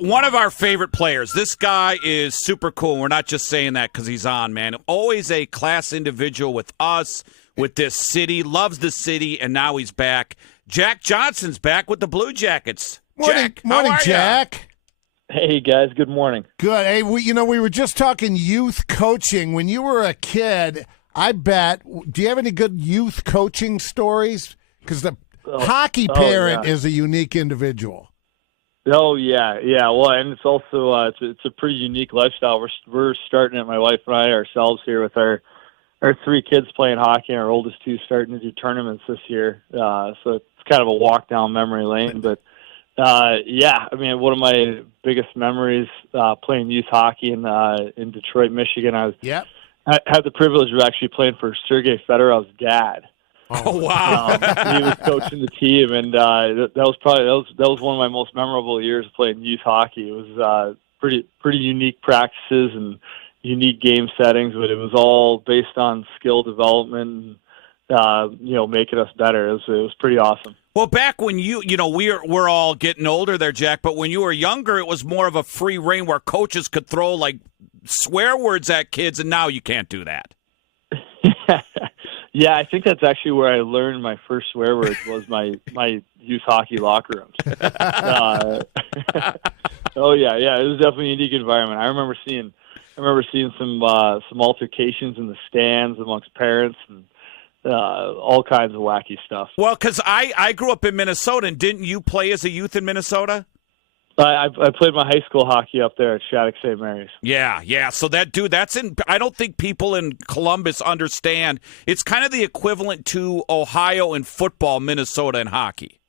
one of our favorite players. This guy is super cool. We're not just saying that because he's on, man. Always a class individual with us, with this city, loves the city, and now he's back. Jack Johnson's back with the Blue Jackets. Morning, Jack. Hey, guys. Good morning. Good. Hey, we were just talking youth coaching. When you were a kid, I bet, do you have any good youth coaching stories? Because the hockey parent is a unique individual. Oh, yeah. Well, and it's also it's a pretty unique lifestyle. We're starting it, my wife and I, ourselves here with our 3 kids playing hockey, and our oldest 2 starting to do tournaments this year. So it's kind of a walk down memory lane. But, yeah, I mean, one of my biggest memories playing youth hockey in Detroit, Michigan, I had the privilege of actually playing for Sergei Fedorov's dad. Oh, wow. He was coaching the team, and that was one of my most memorable years playing youth hockey. It was pretty unique practices and unique game settings, but it was all based on skill development and making us better. It was pretty awesome. Well, back when we're all getting older there, Jack, but when you were younger, it was more of a free reign where coaches could throw like swear words at kids, and now you can't do that. Yeah, I think that's actually where I learned my first swear words was my youth hockey locker rooms. Oh yeah, it was definitely a unique environment. I remember seeing some altercations in the stands amongst parents and all kinds of wacky stuff. Well, because I grew up in Minnesota, and didn't you play as a youth in Minnesota? I played my high school hockey up there at Shattuck St. Mary's. Yeah. So that's in. I don't think people in Columbus understand. It's kind of the equivalent to Ohio in football, Minnesota in hockey.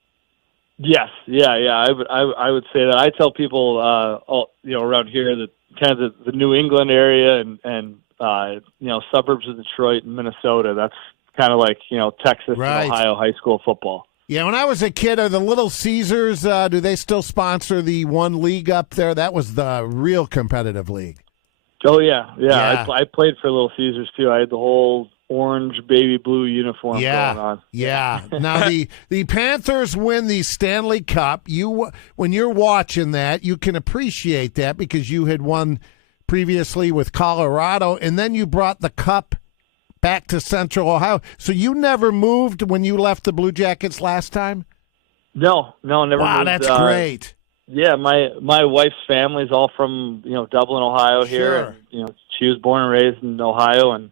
Yes, yeah. I would say that. I tell people, around here that kind of the New England area and suburbs of Detroit and Minnesota. That's kind of like Texas and Ohio high school football. Yeah, when I was a kid, are the Little Caesars, do they still sponsor the one league up there? That was the real competitive league. Oh, yeah. I played for Little Caesars, too. I had the whole orange, baby blue uniform going on. Yeah. Now, the Panthers win the Stanley Cup. When you're watching that, you can appreciate that because you had won previously with Colorado, and then you brought the Cup back to Central Ohio. So you never moved when you left the Blue Jackets last time? No, never moved. Wow, that's great. Yeah, my wife's family's all from, Dublin, Ohio here. Sure. And, she was born and raised in Ohio, and,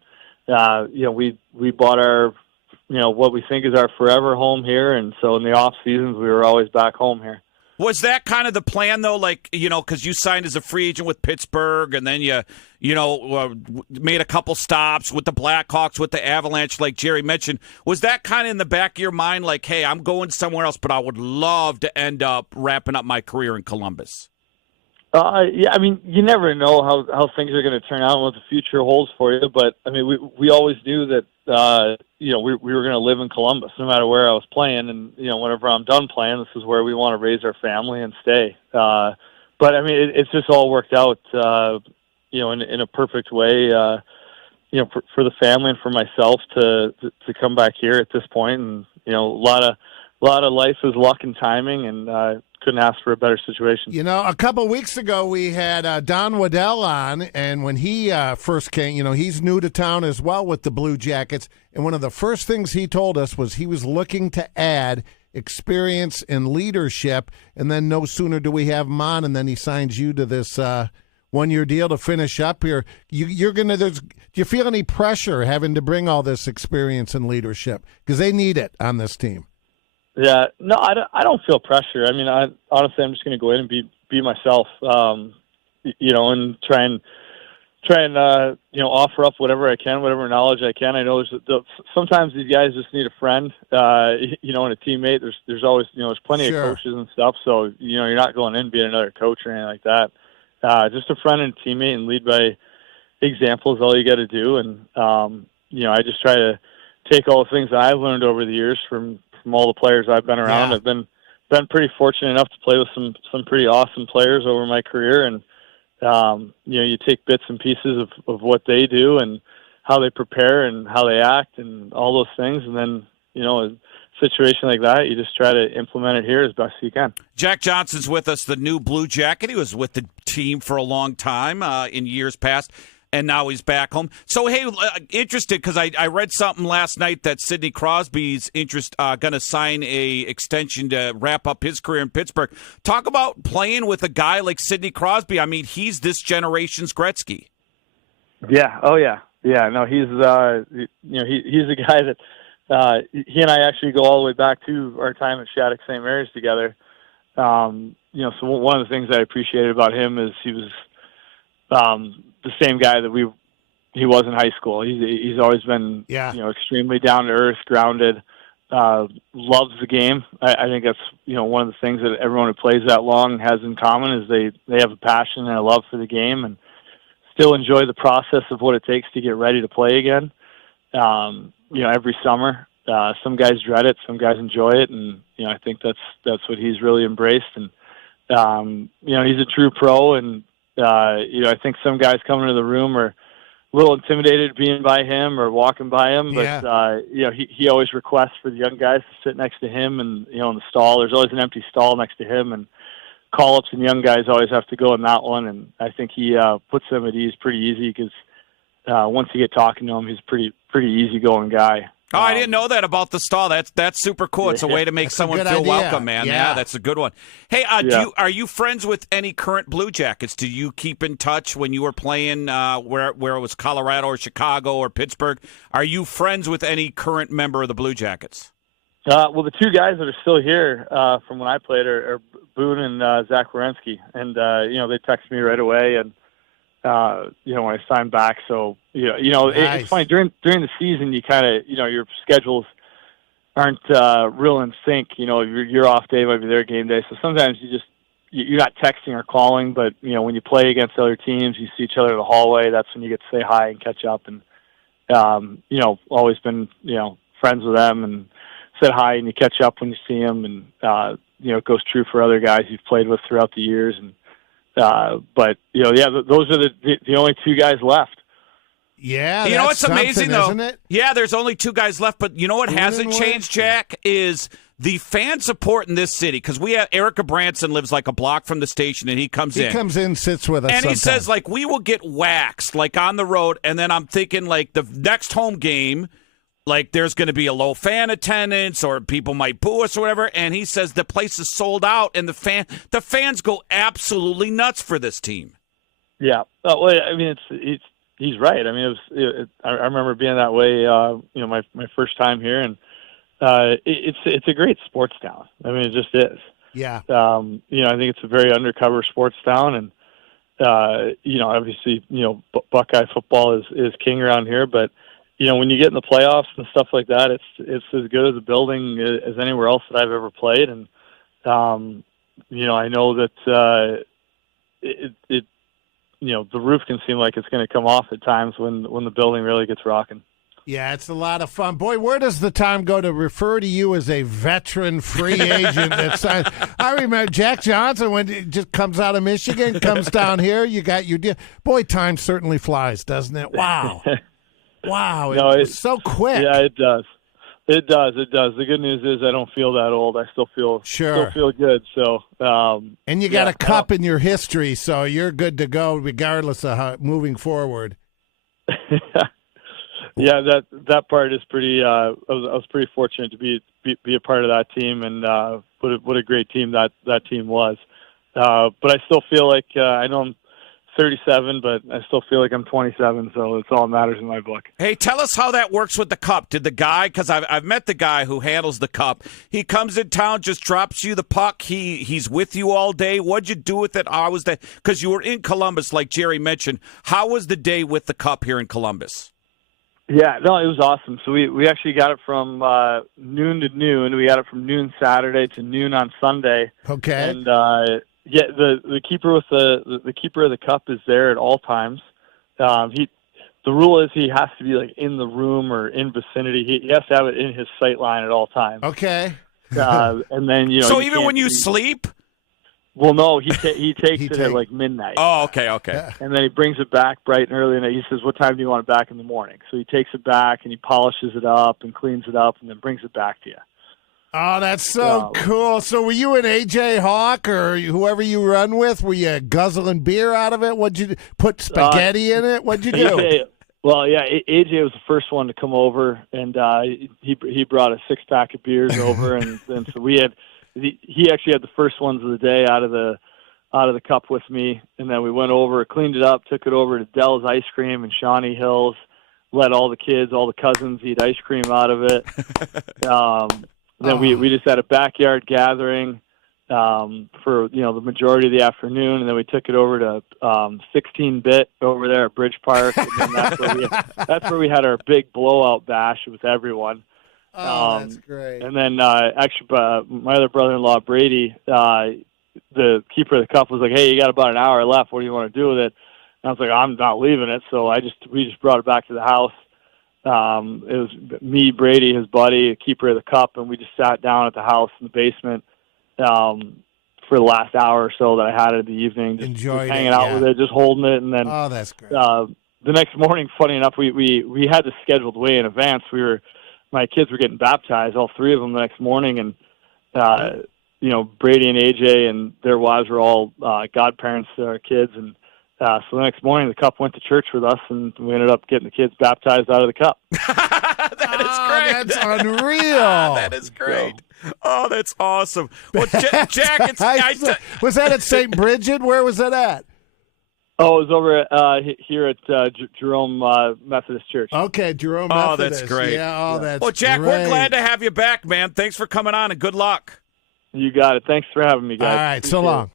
we bought our, what we think is our forever home here. And so in the off seasons, we were always back home here. Was that kind of the plan, though? Like, because you signed as a free agent with Pittsburgh, and then you made a couple stops with the Blackhawks, with the Avalanche, like Jerry mentioned. Was that kind of in the back of your mind, like, hey, I'm going somewhere else, but I would love to end up wrapping up my career in Columbus? Yeah, I mean, you never know how things are going to turn out and what the future holds for you. But I mean, we always knew that we were going to live in Columbus no matter where I was playing, and whenever I'm done playing, this is where we want to raise our family and stay. But I mean, it's just all worked out, in a perfect way. For the family and for myself to come back here at this point, and a lot of life is luck and timing, and couldn't ask for a better situation. A couple weeks ago we had Don Waddell on, and when he first came, he's new to town as well with the Blue Jackets, and one of the first things he told us was he was looking to add experience and leadership, and then no sooner do we have him on, and then he signs you to this one-year deal to finish up here. Do you feel any pressure having to bring all this experience and leadership? Because they need it on this team. Yeah, no, I don't feel pressure. I mean, honestly, I'm just going to go in and be myself, and try and offer up whatever I can, whatever knowledge I can. I know sometimes these guys just need a friend, and a teammate. There's always, there's plenty of coaches and stuff. So, you're not going in being another coach or anything like that. Just a friend and teammate, and lead by example is all you got to do. And, I just try to take all the things that I've learned over the years from all the players I've been around. Yeah. I've been pretty fortunate enough to play with some pretty awesome players over my career, and you take bits and pieces of what they do and how they prepare and how they act and all those things, and then situation like that, you just try to implement it here as best you can. Jack Johnson's with us, the new Blue Jacket. He was with the team for a long time in years past, and now he's back home. So, hey, interested because I read something last night that Sidney Crosby's going to sign a extension to wrap up his career in Pittsburgh. Talk about playing with a guy like Sidney Crosby. I mean, he's this generation's Gretzky. Yeah. Oh, yeah. Yeah. No, he's he's a guy that he and I actually go all the way back to our time at Shattuck St. Mary's together. So one of the things I appreciated about him is he was the same guy that he was in high school. He's always been extremely down to earth, grounded, loves the game. I think that's one of the things that everyone who plays that long has in common is they have a passion and a love for the game and still enjoy the process of what it takes to get ready to play again. Every summer. Some guys dread it, some guys enjoy it, and I think that's what he's really embraced. And he's a true pro, and I think some guys coming into the room are a little intimidated being by him or walking by him, but he always requests for the young guys to sit next to him, and in the stall. There's always an empty stall next to him, and call-ups and young guys always have to go in that one. And I think he puts them at ease pretty easy because once you get talking to him, he's a pretty easygoing guy. Oh, I didn't know that about the stall. That's super cool. It's a way to make someone feel welcome, man. Yeah, that's a good one. Hey, are you friends with any current Blue Jackets? Do you keep in touch when you were playing where it was Colorado or Chicago or Pittsburgh? Are you friends with any current member of the Blue Jackets? Well, the two guys that are still here from when I played are Boone and Zach Werenski, and they text me right away and. When I signed back. So, nice. It's funny during the season, you kind of, your schedules aren't real in sync. Your off day might be their game day. So sometimes you're not texting or calling, but, when you play against other teams, you see each other in the hallway. That's when you get to say hi and catch up. And, always been, friends with them and said hi and you catch up when you see them. And, it goes true for other guys you've played with throughout the years. And, but those are the only two guys left. Yeah, what's amazing though? Isn't it? Yeah, there's only two guys left. But you know what hasn't changed, Jack, is the fan support in this city. Because we have Erica Branson lives like a block from the station, and he comes in, sits with us, and sometimes. he says we will get waxed on the road. And then I'm thinking the next home game. There's going to be a low fan attendance or people might boo us or whatever. And he says the place is sold out and the fans go absolutely nuts for this team. Yeah. He's right. I mean, I remember being that way, my first time here, and it's a great sports town. I mean, it just is. Yeah. I think it's a very undercover sports town, and obviously, Buckeye football is king around here, but when you get in the playoffs and stuff like that, it's as good as a building as anywhere else that I've ever played. And, I know that the roof can seem like it's going to come off at times when the building really gets rocking. Yeah, it's a lot of fun. Boy, where does the time go to refer to you as a veteran free agent? I remember Jack Johnson, when it just comes out of Michigan, comes down here, you got your deal. Boy, time certainly flies, doesn't it? Wow. Wow, it's so quick. Yeah, it does. It does. The good news is I don't feel that old. I still feel good. So, and you got a cup in your history, so you're good to go regardless of how moving forward. Yeah, that part is pretty. I was pretty fortunate to be a part of that team, and what a great team that team was. But I still feel like I know I'm 37, but I still feel like I'm 27, so it's all that matters in my book. Hey, tell us how that works with the cup. Did the guy, because I've met the guy who handles the cup, he comes in town, just drops you the puck, he's with you all day. What'd you do with it? How was that? Because you were in Columbus, like Jerry mentioned. How was the day with the cup here in Columbus? Yeah, no, it was awesome. So we actually got it from noon to noon. We got it from noon Saturday to noon on Sunday. Okay. And the keeper with the keeper of the cup is there at all times. The rule is he has to be in the room or in vicinity. He has to have it in his sight line at all times. Okay. And then So even when you sleep. Well, no, he takes it at midnight. Oh, okay. And then he brings it back bright and early, and he says, "What time do you want it back in the morning?" So he takes it back and he polishes it up and cleans it up, and then brings it back to you. Oh, that's so cool. So were you an AJ Hawk or whoever you run with? Were you guzzling beer out of it? What'd you put spaghetti in it? What'd you do? AJ, well, yeah, AJ was the first one to come over, and he brought a 6-pack of beers over, and so he actually had the first ones of the day out of the cup with me, and then we went over, cleaned it up, took it over to Dell's Ice Cream in Shawnee Hills, let all the kids, all the cousins eat ice cream out of it. Then we just had a backyard gathering for the majority of the afternoon, and then we took it over to 16-bit over there at Bridge Park, and then that's where we had our big blowout bash with everyone. That's great. And then actually, my other brother-in-law Brady, the keeper of the cup, was like, "Hey, you got about an hour left. What do you want to do with it?" And I was like, "I'm not leaving it." So we just brought it back to the house. It was me, Brady, his buddy, keeper of the cup, and we just sat down at the house in the basement for the last hour or so that I had it in the evening, just hanging out with it, just holding it. And then that's great. The next morning, funny enough, we had this scheduled way in advance. My kids were getting baptized, all three of them, the next morning, and Brady and AJ and their wives were all godparents to our kids, and so the next morning, the cup went to church with us, and we ended up getting the kids baptized out of the cup. That is great. That's unreal. That is great. Oh, that's awesome. Well, Jackets. Was that at St. Bridget? Where was that at? Oh, it was over here at Jerome Methodist Church. Okay, Jerome Methodist. Oh, that's great. Yeah, that's well, Jack, great. we're glad to have you back, man. Thanks for coming on, and good luck. You got it. Thanks for having me, guys. All right, so long.